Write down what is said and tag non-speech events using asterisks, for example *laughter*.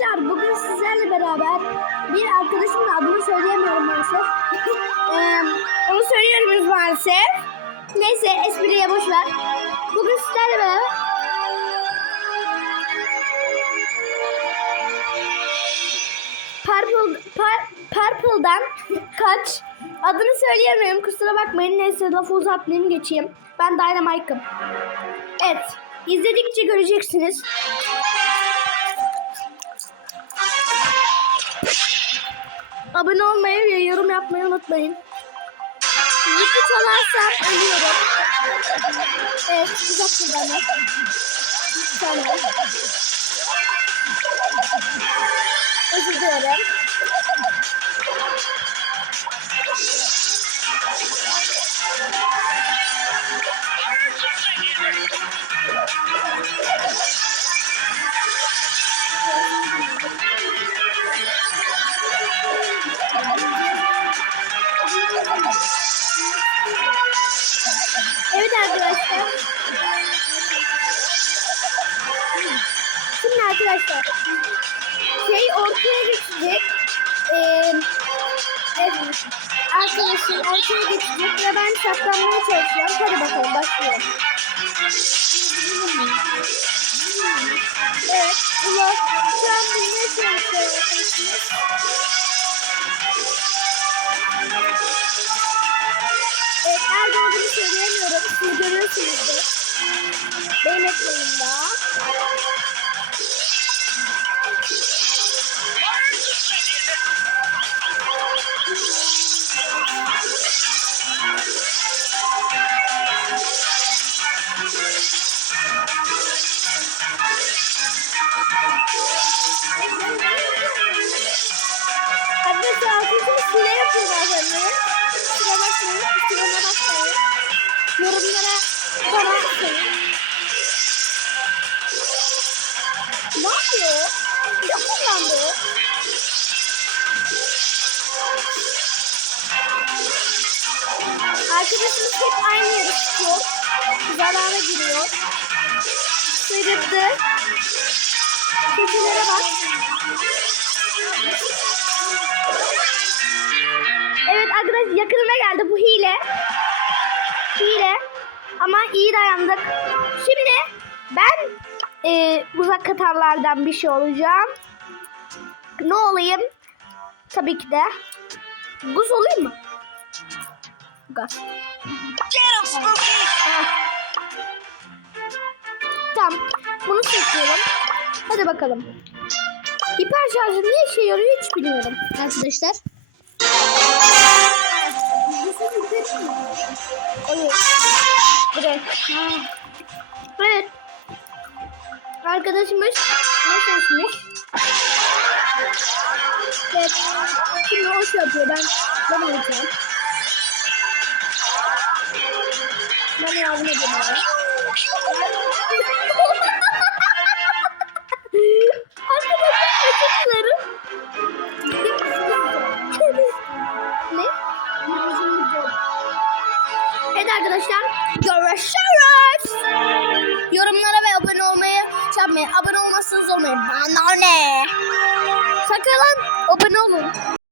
Arkadaşlar bugün sizlerle beraber bir arkadaşımın adını söyleyemiyorum maalesef. Eee, *laughs* onu söylüyoruz maalesef. Neyse espriye boş ver. Bugün sizlerle beraber Purple, par, Purple'dan *laughs* kaç adını söyleyemiyorum kusura bakmayın neyse lafı uzatmayayım geçeyim. Ben Dynamite'ım. Evet izledikçe göreceksiniz. Abone olmayı ve yorum yapmayı unutmayın. Yıkı çalarsam ölüyorum. Evet, uzak buradan. Tamam. Özür dilerim. Arkadaşlar şey ortaya geçecek. Ee, evet. Arkadaşım ortaya geçecek ve ben saklanmaya çalışıyorum. Hadi bakalım başlayalım. Evet. Ulan şu an bilmeye çalışıyorum. Evet, nerede olduğunu söyleyemiyorum. Siz görüyorsunuzdur. Benim ekranımda. Yapıyor bazen. Kusura bakmayın, kusuruma bakmayın. Yorumlara bana atın. Ne yapıyor? Ne kullandı? Arkadaşımız hep aynı yere çıkıyor. Zarara giriyor. Sırıttı. Kötülere bak. Evet arkadaşlar yakınıma geldi bu hile. Hile. Ama iyi dayandık. Şimdi ben e, uzak katarlardan bir şey olacağım. Ne olayım? Tabii ki de. Buz olayım mı? Gaz. Tamam. Bunu seçiyorum. Hadi bakalım. Hiper şarjı ne işe yarıyor hiç bilmiyorum arkadaşlar. Arkadaşımız ne seçmiş? Evet. Şimdi o şey yapıyor. Ben ben alacağım. Ben yardım edeyim ona. *laughs* Arkadaşlar görüşürüz. Yapmayın. Abone olmazsanız olmayın. Bana ne? Sakın lan abone olun.